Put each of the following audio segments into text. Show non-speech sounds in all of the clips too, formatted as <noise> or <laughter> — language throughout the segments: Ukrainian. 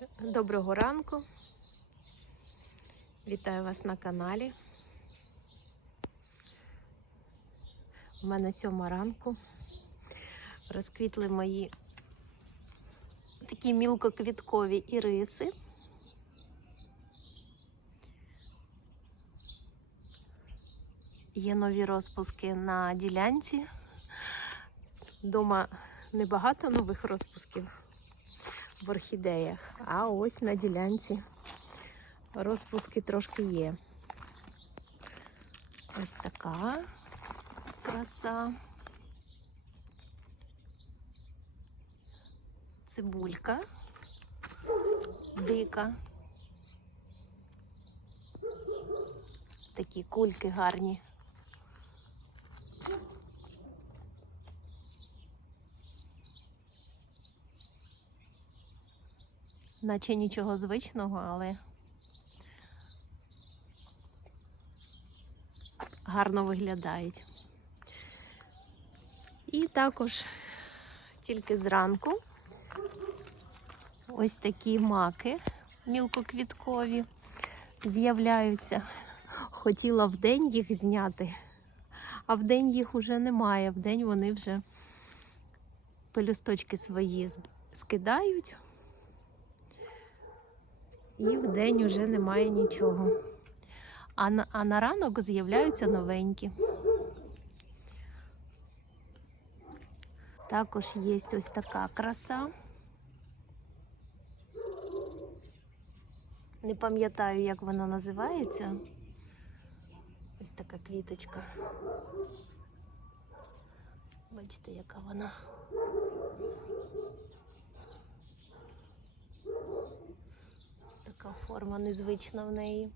Доброго ранку. Вітаю вас на каналі. У мене сьома ранку. Розквітли мої такі мілкоквіткові іриси. Є нові розпуски на ділянці. Дома небагато нових розпусків в орхідеях, а ось на ділянці розпуски трошки є. Ось така краса. Цибулька дика. Такі кульки гарні. Наче нічого звичного, але гарно виглядають. І також тільки зранку ось такі маки мілкоквіткові з'являються. Хотіла вдень їх зняти, а вдень їх уже немає. Вдень вони вже пелюсточки свої скидають. І вдень уже немає нічого. А на, а на ранок з'являються новенькі. Також є ось така краса. Не пам'ятаю, як вона називається. Ось така квіточка. Бачите, яка вона. Така форма незвична в неї.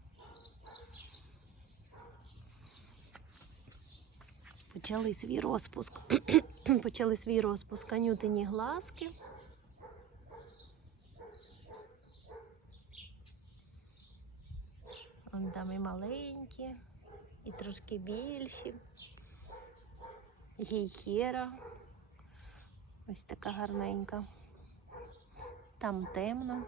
Почали свій розпуск. <clears throat> Почали свій розпуск анютині глазки. Вон там і маленькі, і трошки більші. Гейхера. Ось така гарненька. Там темно.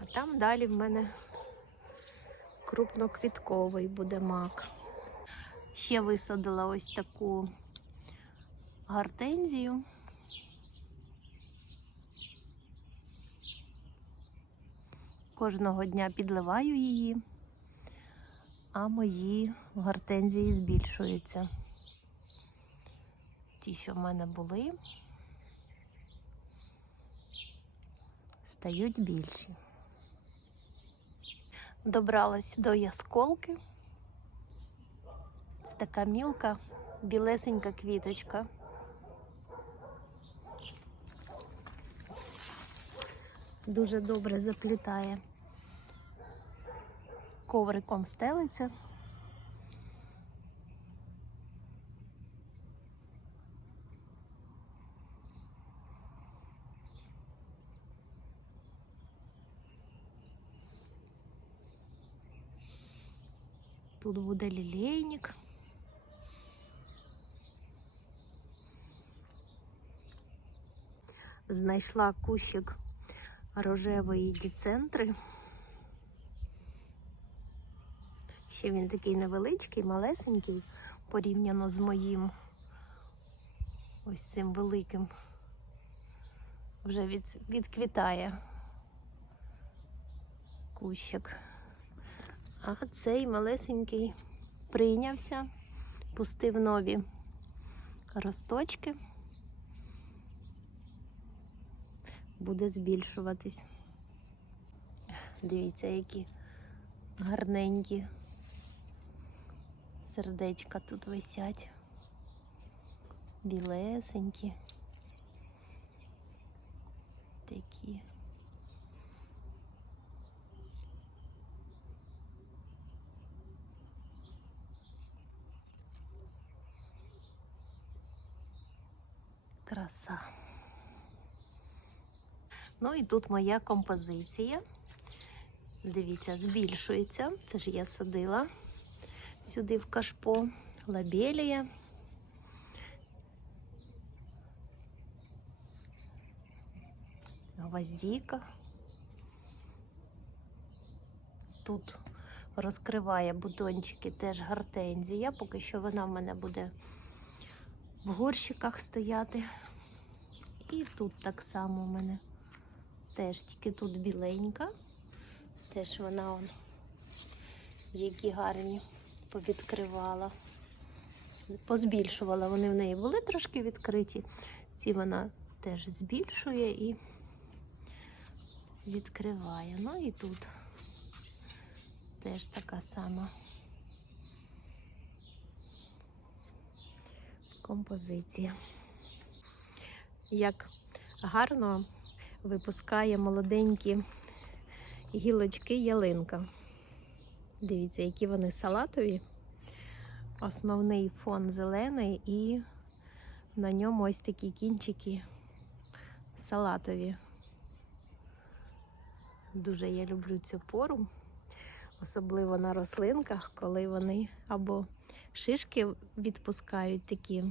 А там далі в мене крупноквітковий буде мак. Ще висадила ось таку гортензію. Кожного дня підливаю її, а мої гортензії збільшуються. Ті, що в мене були, стають більші. Добралась до ясколки. Це така мілка, білесенька квіточка. Дуже добре заплітає. Ковриком стелиться. Тут буде лілейник. Знайшла кущик рожевої діцентри. Ще він такий невеличкий, малесенький, порівняно з моїм ось цим великим. Вже від, відквітає кущик. А цей малесенький прийнявся, пустив нові росточки, буде збільшуватись. Дивіться, які гарненькі сердечка тут висять, білесенькі. Такі. Краса. Ну і тут моя композиція. Дивіться, збільшується. Це ж я садила сюди в кашпо лабелія. гвоздійка. Тут розкриває бутончики теж гортензія. Поки що вона в мене буде в горщиках стояти. І тут так само у мене теж тільки тут біленька. Теж вона он, які гарні повідкривала. Позбільшувала. Вони в неї були трошки відкриті. Ці вона теж збільшує і відкриває. Ну і тут теж така сама композиція. Як гарно випускає молоденькі гілочки ялинка. Дивіться, які вони салатові. Основний фон зелений і на ньому ось такі кінчики салатові. Дуже я люблю цю пору, особливо на рослинках, коли вони або шишки відпускають такі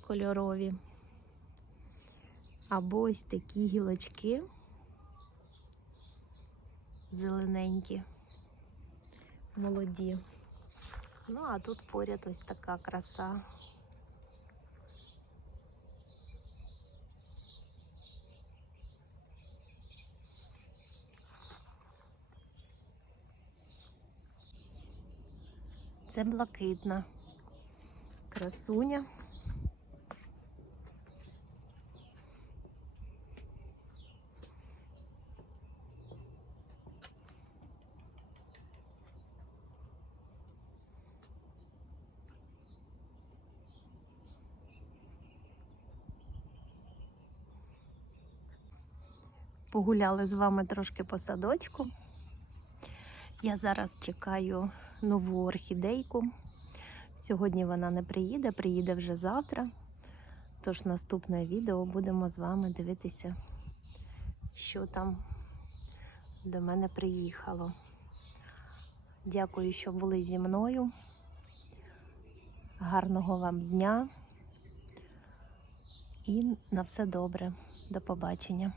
кольорові, або ось такі гілочки зелененькі, молоді. Ну, а тут поряд ось така краса. Це блакитна красуня. Погуляли з вами трошки по садочку. Я зараз чекаю нову орхідейку. Сьогодні вона не приїде, приїде вже завтра. Тож наступне відео будемо з вами дивитися, що там до мене приїхало. Дякую, що були зі мною. Гарного вам дня і на все добре. До побачення.